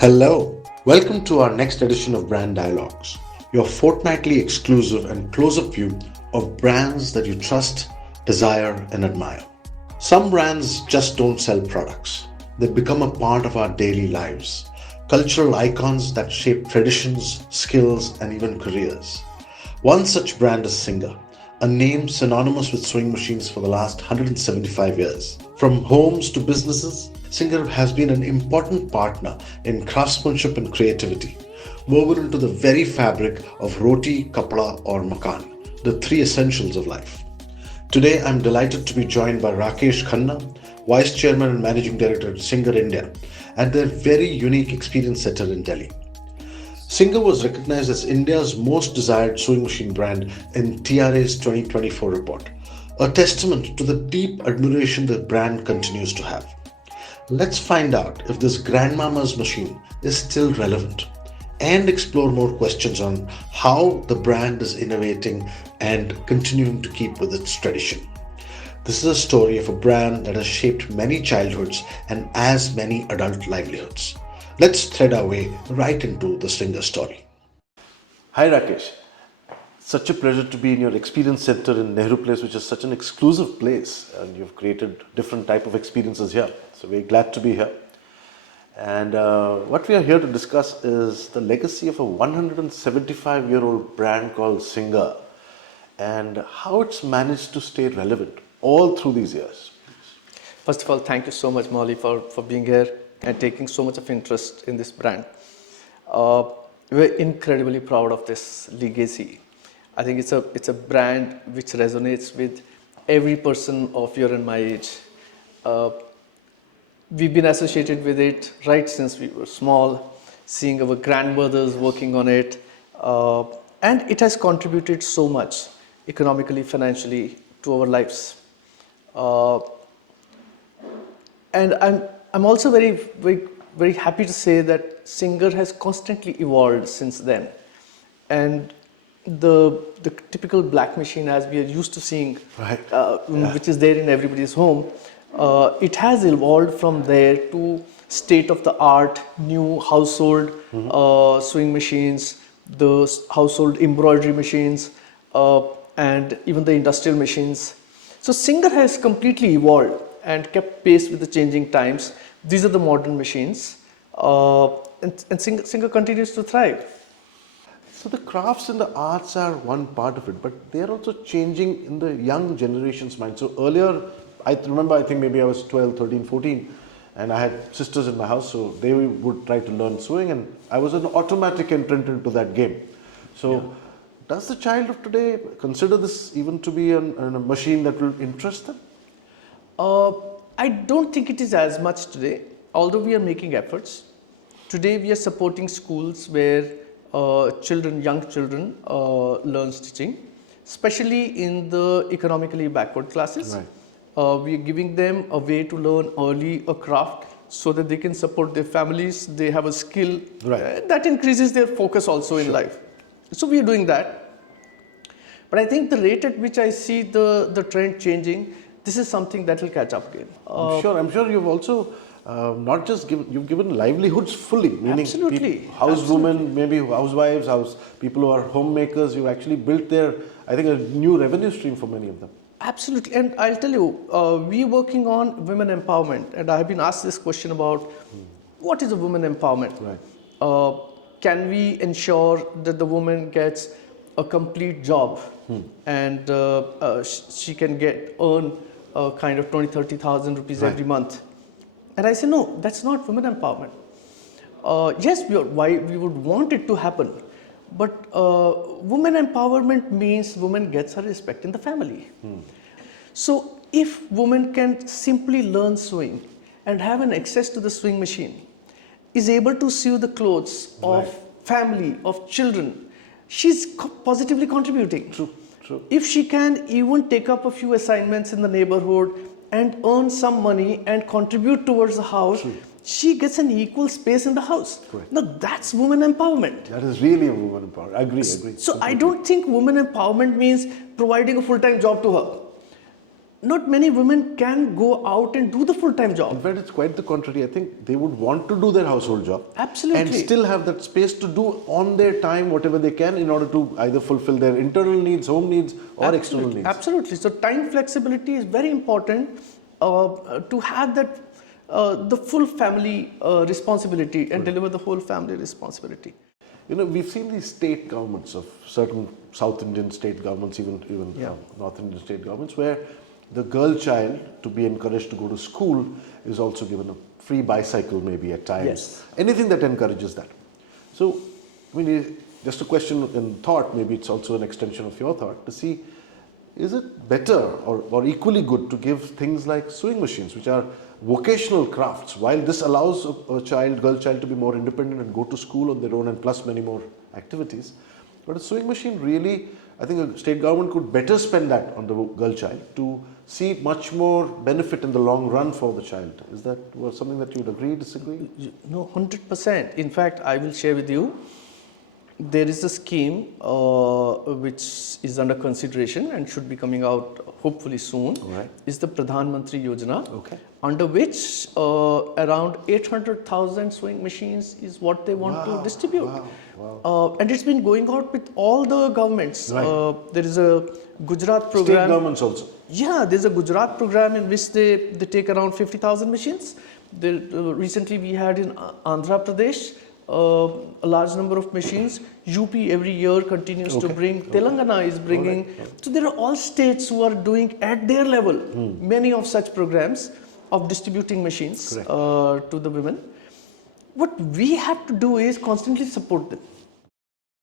Hello, welcome to our next edition of Brand Dialogues, your fortnightly exclusive and close up view of brands that you trust, desire, and admire. Some brands just don't sell products, they become a part of our daily lives, cultural icons that shape traditions, skills, and even careers. One such brand is Singer, a name synonymous with sewing machines for the last 175 years. From homes to businesses, Singer has been an important partner in craftsmanship and creativity, woven into the very fabric of roti, kapda, or makan, the three essentials of life. Today, I'm delighted to be joined by Rakesh Khanna, Vice Chairman and Managing Director at Singer India, and their very unique experience center in Delhi. Singer was recognized as India's most desired sewing machine brand in TRA's 2024 report, a testament to the deep admiration the brand continues to have. Let's find out if this grandmama's machine is still relevant and explore more questions on how the brand is innovating and continuing to keep with its tradition. This is a story of a brand that has shaped many childhoods and as many adult livelihoods. Let's thread our way right into the Singer story. Hi Rakesh, such a pleasure to be in your experience center in Nehru Place, which is such an exclusive place, and you've created different type of experiences here. So we're glad to be here. And what we are here to discuss is the legacy of a 175-year-old brand called Singer and how it's managed to stay relevant all through these years. First of all, thank you so much, Molly, for being here and taking so much of interest in this brand. We're incredibly proud of this legacy. I think it's a brand which resonates with every person of your and my age. We've been associated with it right since we were small, seeing our grandmothers working on it, and it has contributed so much economically, financially to our lives. And I'm also very happy to say that Singer has constantly evolved since then. And the typical black machine as we are used to seeing, Right. which is there in everybody's home, it has evolved from there to state-of-the-art new household sewing machines, the household embroidery machines, and even the industrial machines. So Singer has completely evolved and kept pace with the changing times. These are the modern machines, and Singer continues to thrive. So the crafts and the arts are one part of it, but they are also changing in the young generation's mind. So earlier, I remember, I think maybe I was 12, 13, 14, and I had sisters in my house, so they would try to learn sewing, and I was an automatic entrant into that game. So does the child of today consider this even to be a machine that will interest them? I don't think it is as much today, although we are making efforts. Today we are supporting schools where young children learn stitching, especially in the economically backward classes. Right. We are giving them a way to learn early a craft so that they can support their families, they have a skill. Right. That increases their focus also in life. So we are doing that. But I think the rate at which I see the trend changing, this is something that will catch up again. I'm sure you've also not just you've given livelihoods fully, meaning Absolutely. housewomen, maybe housewives, people who are homemakers. You've actually built I think, a new revenue stream for many of them. Absolutely, and I'll tell you, we're working on women empowerment, and I have been asked this question about what is a women empowerment? Right. Can we ensure that the woman gets a complete job and she can earn kind of 20,000-30,000 rupees Right. every month? And I say, no, that's not women empowerment. Yes, we would want it to happen, but women empowerment means woman gets her respect in the family. So if women can simply learn sewing and have an access to the sewing machine, is able to sew the clothes of family, of children, she's positively contributing. True. If she can even take up a few assignments in the neighborhood and earn some money and contribute towards the house, she gets an equal space in the house. Correct. Now that's women empowerment. That is really a woman empowerment. I agree. So I don't think women empowerment means providing a full-time job to her. not many women can go out and do the full-time In job. fact, it's quite the contrary. I think they would want to do their household job. Absolutely. And still have that space to do on their time whatever they can in order to either fulfill their internal needs, home needs, or external needs. Absolutely. So time flexibility is very important to have that the full family responsibility and deliver the whole family responsibility. You know, we've seen these state governments of certain South Indian state governments, even North Indian state governments, where the girl child, to be encouraged to go to school, is also given a free bicycle maybe at times. Yes. Anything that encourages that. So, I mean, just a question in thought, maybe it's also an extension of your thought, to see, is it better or equally good to give things like sewing machines, which are vocational crafts, while this allows a girl child to be more independent and go to school on their own and plus many more activities. But a sewing machine really, I think a state government could better spend that on the girl child to see much more benefit in the long run for the child. Is that something that you'd agree, disagree? No, 100%. In fact, I will share with you, there is a scheme which is under consideration and should be coming out hopefully soon. Right. Is the Pradhan Mantri Yojana, Okay. under which around 800,000 sewing machines is what they want to distribute. Wow. And it's been going out with all the governments. Right. There is a Gujarat State program. governments also. Yeah, there's a Gujarat program in which they take around 50,000 machines. Recently we had in Andhra Pradesh a large number of machines. UP every year continues to bring. Telangana is bringing. So there are all states who are doing at their level many of such programs of distributing machines to the women. What we have to do is constantly support them.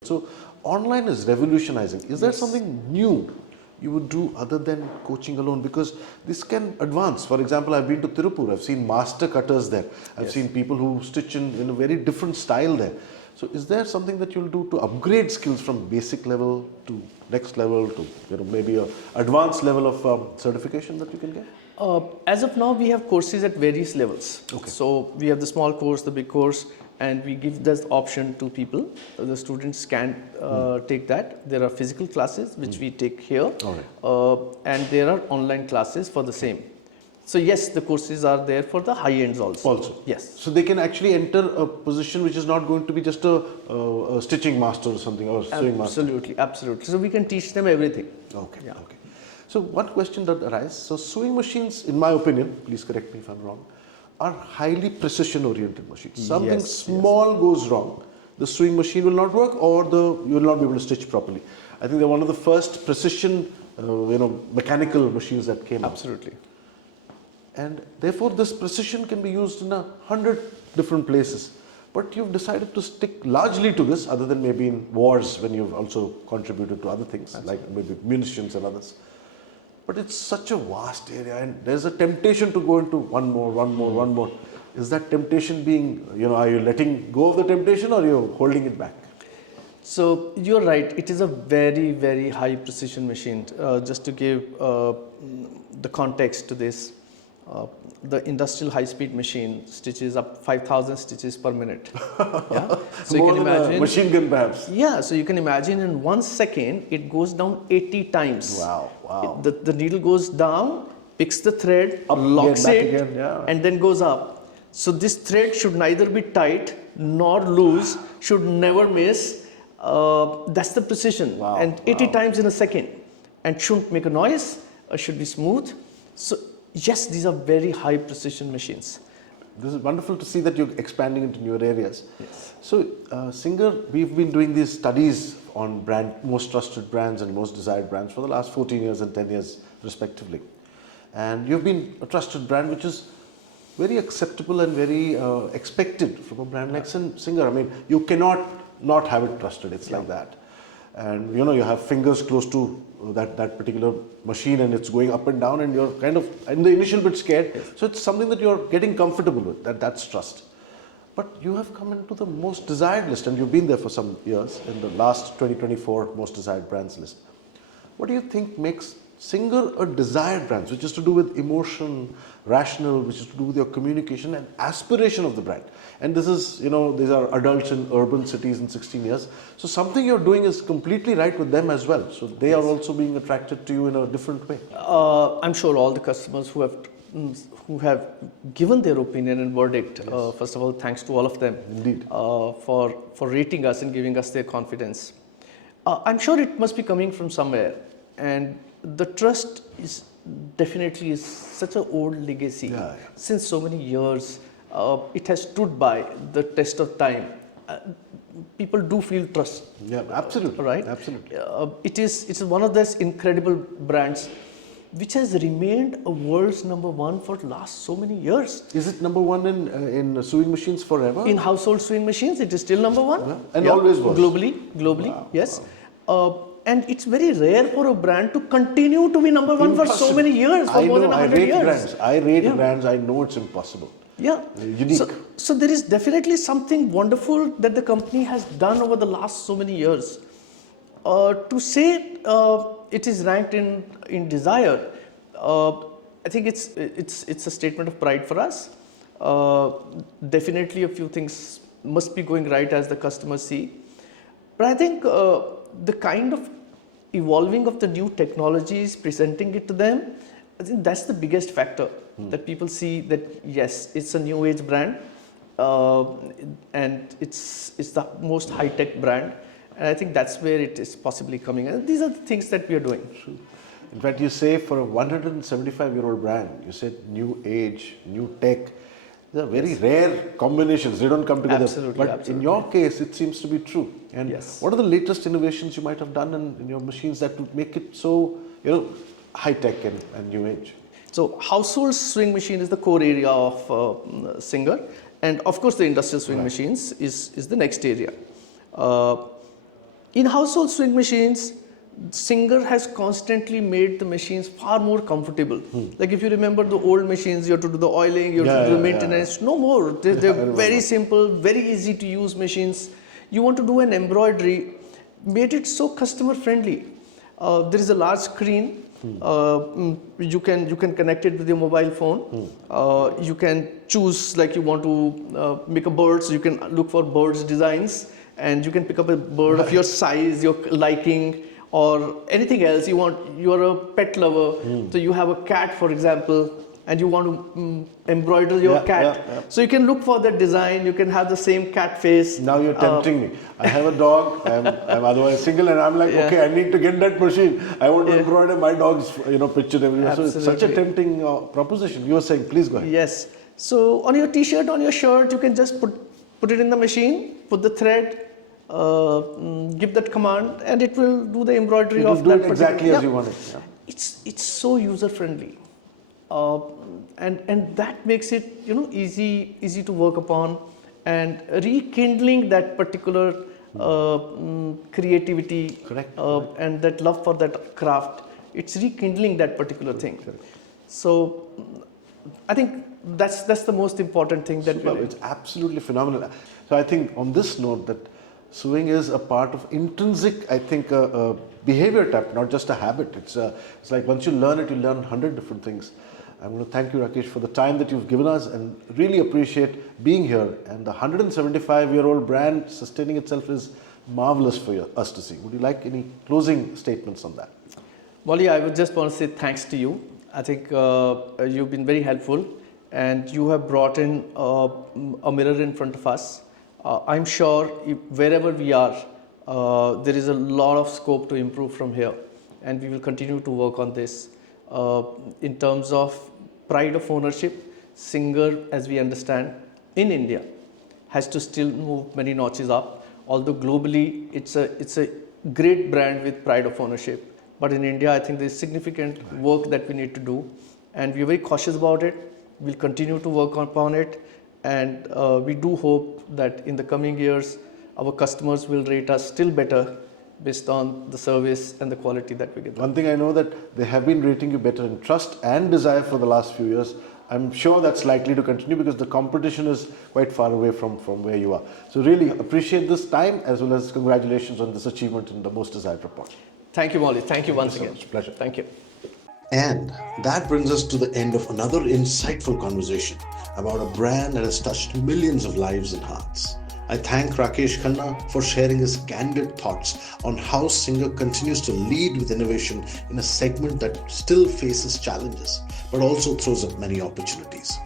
So online is revolutionizing. Is there something new you would do other than coaching alone? Because this can advance. For example, I've been to Tirupur. I've seen master cutters there. I've seen people who stitch in a very different style there. So is there something that you'll do to upgrade skills from basic level to next level to maybe a advanced level of certification that you can get? As of now, we have courses at various levels. Okay. So we have the small course, the big course, and we give this option to people. The students can take that. There are physical classes which we take here, and there are online classes for the same. So yes, the courses are there for the high ends also. Yes. So they can actually enter a position which is not going to be just a stitching master or something, or sewing master. Absolutely. So we can teach them everything. Okay. So one question that arises, so sewing machines, in my opinion, please correct me if I'm wrong, are highly precision oriented machines. Something small goes wrong, the sewing machine will not work, or you will not be able to stitch properly. I think they're one of the first precision mechanical machines that came Absolutely. up. And therefore this precision can be used in 100 different places. But you've decided to stick largely to this, other than maybe in wars when you've also contributed to other things like maybe munitions and others. But it's such a vast area, and there's a temptation to go into one more. Is that temptation being, are you letting go of the temptation, or are you holding it back? So you're right, it is a very, very high precision machine. Just to give the context to this, the industrial high-speed machine stitches up 5,000 stitches per minute. Yeah? So More you can than imagine. a machine gun perhaps. Yeah, so you can imagine in 1 second it goes down 80 times. Wow. The needle goes down, picks the thread, Up locks again, back it, again, and then goes up. So this thread should neither be tight nor loose, should never miss. That's the precision. And 80 times in a second. And shouldn't make a noise, should be smooth. So yes, these are very high precision machines. This is wonderful to see that you're expanding into newer areas. Yes. So, Singer, we've been doing these studies on most trusted brands and most desired brands for the last 14 years and 10 years respectively. And you've been a trusted brand which is very acceptable and very expected from a brand like Singer. I mean, you cannot not have it trusted. It's like that. And you have fingers close to that particular machine, and it's going up and down, and you're kind of in the initial bit scared. So it's something that you're getting comfortable with, that's trust. But you have come into the most desired list, and you've been there for some years in the last 2024 most desired brands list. What do you think makes Singer a desired brand, which is to do with emotion, rational, which is to do with your communication and aspiration of the brand. And this is, these are adults in urban cities in 16 years. So something you're doing is completely right with them as well. So they are also being attracted to you in a different way. I'm sure all the customers who have given their opinion and verdict. First of all, thanks to all of them. Indeed. For rating us and giving us their confidence. I'm sure it must be coming from somewhere, and the trust is definitely such an old legacy. Since so many years, it has stood by the test of time. People do feel trust. Yeah, absolutely. Right? Absolutely. It's one of those incredible brands which has remained a world's number one for the last so many years. Is it number one in sewing machines forever? In household sewing machines, it is still number one. Yeah. And always was. Globally, wow, yes. Wow. And it's very rare for a brand to continue to be number one for so many years, for more than 100 years. I rate brands, I know it's impossible. Yeah. Unique. So there is definitely something wonderful that the company has done over the last so many years. To say it is ranked in desire, I think it's a statement of pride for us. Definitely a few things must be going right as the customers see. But I think the kind of evolving of the new technologies, presenting it to them, I think that's the biggest factor that people see that yes, it's a new age brand and it's the most high tech brand. And I think that's where it is possibly coming. And these are the things that we are doing. In fact, you say for a 175-year-old brand, you said new age, new tech. These are very rare combinations. They don't come together. But in your case, it seems to be true. And what are the latest innovations you might have done in your machines that would make it so, high tech and new age? So household sewing machine is the core area of Singer. And of course, the industrial sewing machines is the next area. In household sewing machines, Singer has constantly made the machines far more comfortable. Like if you remember the old machines, you have to do the oiling, you have to do the maintenance. No more. They're very simple, very easy to use machines. You want to do an embroidery, made it so customer friendly. There is a large screen. You can connect it with your mobile phone. You can choose, like you want to make a bird, so you can look for birds designs, and you can pick up a bird of your size, your liking, or anything else you want. You are a pet lover, so you have a cat, for example, and you want to embroider your cat. So you can look for that design. You can have the same cat face. Now you're tempting me. I have a dog. I'm otherwise single, and I'm like, okay, I need to get that machine. I want to embroider my dog's, picture everywhere. Absolutely. So it's such a tempting proposition. You were saying, please go ahead. Yes. So on your T-shirt, on your shirt, you can just put it in the machine, put the thread, give that command, and it will do the embroidery of that. It will do it exactly as you want it. Yeah. It's so user friendly, and that makes it easy to work upon, and rekindling that particular creativity. Correct. And that love for that craft. It's rekindling that particular thing. Correct. So I think that's the most important thing that it's absolutely phenomenal. So I think on this note that sewing is a part of intrinsic, I think, behavior type, not just a habit. It's like once you learn it, you learn 100 different things. I'm going to thank you, Rakesh, for the time that you've given us and really appreciate being here. And the 175-year-old brand sustaining itself is marvelous for us to see. Would you like any closing statements on that? Molly, I would just want to say thanks to you. I think you've been very helpful, and you have brought in a mirror in front of us. I'm sure wherever we are, there is a lot of scope to improve from here, and we will continue to work on this. In terms of pride of ownership, Singer, as we understand, in India, has to still move many notches up. Although globally, it's a great brand with pride of ownership. But in India, I think there's significant work that we need to do, and we're very cautious about it. We'll continue to work upon it, and we do hope that in the coming years, our customers will rate us still better based on the service and the quality that we give them. One thing I know that they have been rating you better in trust and desire for the last few years. I'm sure that's likely to continue because the competition is quite far away from where you are. So really appreciate this time, as well as congratulations on this achievement in the Most Desired Report. Thank you, Molly. Thank you once again. Much. Pleasure. Thank you. And that brings us to the end of another insightful conversation about a brand that has touched millions of lives and hearts. I thank Rakesh Khanna for sharing his candid thoughts on how Singer continues to lead with innovation in a segment that still faces challenges but also throws up many opportunities.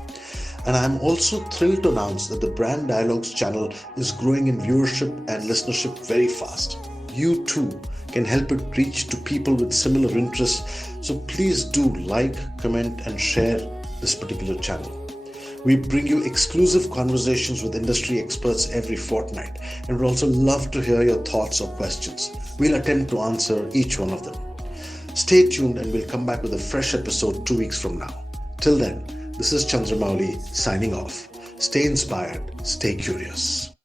And I'm also thrilled to announce that the Brand Dialogues channel is growing in viewership and listenership very fast. You too can help it reach to people with similar interests. So please do like, comment, and share this particular channel. We bring you exclusive conversations with industry experts every fortnight, and we'd also love to hear your thoughts or questions. We'll attempt to answer each one of them. Stay tuned, and we'll come back with a fresh episode 2 weeks from now. Till then, this is Chandramouli signing off. Stay inspired, stay curious.